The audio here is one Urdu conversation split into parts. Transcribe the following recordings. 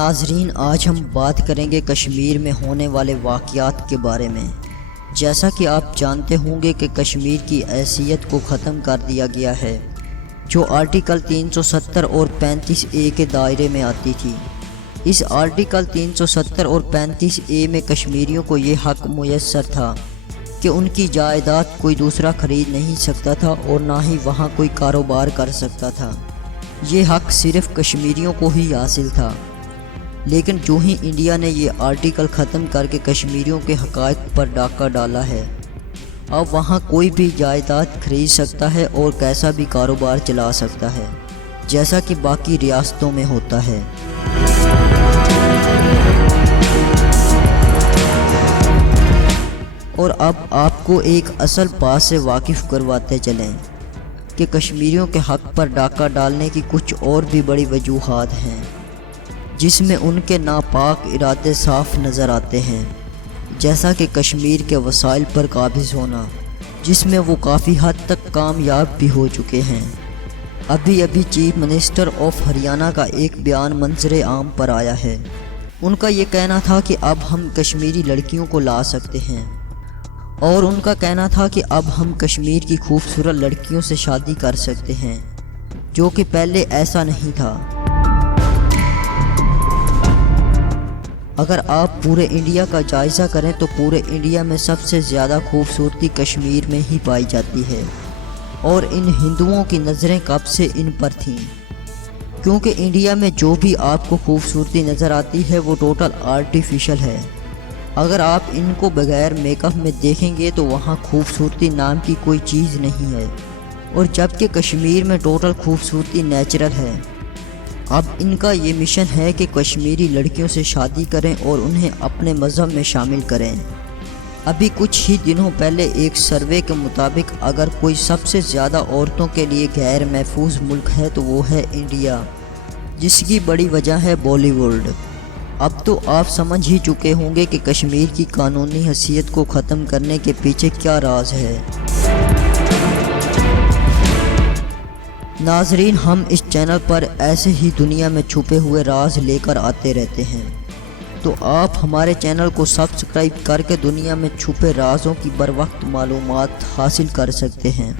ناظرین، آج ہم بات کریں گے کشمیر میں ہونے والے واقعات کے بارے میں۔ جیسا کہ آپ جانتے ہوں گے کہ کشمیر کی حیثیت کو ختم کر دیا گیا ہے، جو آرٹیکل 370 اور 35A کے دائرے میں آتی تھی۔ اس آرٹیکل 370 اور 35A میں کشمیریوں کو یہ حق میسر تھا کہ ان کی جائیداد کوئی دوسرا خرید نہیں سکتا تھا اور نہ ہی وہاں کوئی کاروبار کر سکتا تھا۔ یہ حق صرف کشمیریوں کو ہی حاصل تھا، لیکن جو ہی انڈیا نے یہ آرٹیکل ختم کر کے کشمیریوں کے حقائق پر ڈاکہ ڈالا ہے، اب وہاں کوئی بھی جائیداد خرید سکتا ہے اور کیسا بھی کاروبار چلا سکتا ہے، جیسا کہ باقی ریاستوں میں ہوتا ہے۔ اور اب آپ کو ایک اصل بات سے واقف کرواتے چلیں کہ کشمیریوں کے حق پر ڈاکہ ڈالنے کی کچھ اور بھی بڑی وجوہات ہیں، جس میں ان کے ناپاک ارادے صاف نظر آتے ہیں، جیسا کہ کشمیر کے وسائل پر قابض ہونا، جس میں وہ کافی حد تک کامیاب بھی ہو چکے ہیں۔ ابھی چیف منسٹر آف ہریانہ کا ایک بیان منظر عام پر آیا ہے۔ ان کا یہ کہنا تھا کہ اب ہم کشمیری لڑکیوں کو لا سکتے ہیں، اور ان کا کہنا تھا کہ اب ہم کشمیر کی خوبصورت لڑکیوں سے شادی کر سکتے ہیں، جو کہ پہلے ایسا نہیں تھا۔ اگر آپ پورے انڈیا کا جائزہ کریں تو پورے انڈیا میں سب سے زیادہ خوبصورتی کشمیر میں ہی پائی جاتی ہے، اور ان ہندوؤں کی نظریں کب سے ان پر تھیں، کیونکہ انڈیا میں جو بھی آپ کو خوبصورتی نظر آتی ہے وہ ٹوٹل آرٹیفیشل ہے۔ اگر آپ ان کو بغیر میک اپ میں دیکھیں گے تو وہاں خوبصورتی نام کی کوئی چیز نہیں ہے، اور جبکہ کشمیر میں ٹوٹل خوبصورتی نیچرل ہے۔ اب ان کا یہ مشن ہے کہ کشمیری لڑکیوں سے شادی کریں اور انہیں اپنے مذہب میں شامل کریں۔ ابھی کچھ ہی دنوں پہلے ایک سروے کے مطابق اگر کوئی سب سے زیادہ عورتوں کے لیے غیر محفوظ ملک ہے تو وہ ہے انڈیا، جس کی بڑی وجہ ہے بالی ووڈ۔ اب تو آپ سمجھ ہی چکے ہوں گے کہ کشمیر کی قانونی حیثیت کو ختم کرنے کے پیچھے کیا راز ہے۔ ناظرین، ہم اس چینل پر ایسے ہی دنیا میں چھپے ہوئے راز لے کر آتے رہتے ہیں، تو آپ ہمارے چینل کو سبسکرائب کر کے دنیا میں چھپے رازوں کی بروقت معلومات حاصل کر سکتے ہیں۔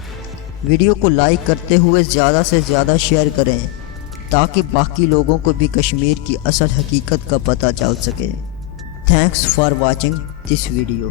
ویڈیو کو لائک کرتے ہوئے زیادہ سے زیادہ شیئر کریں تاکہ باقی لوگوں کو بھی کشمیر کی اصل حقیقت کا پتہ چل سکے۔ Thanks for watching this video.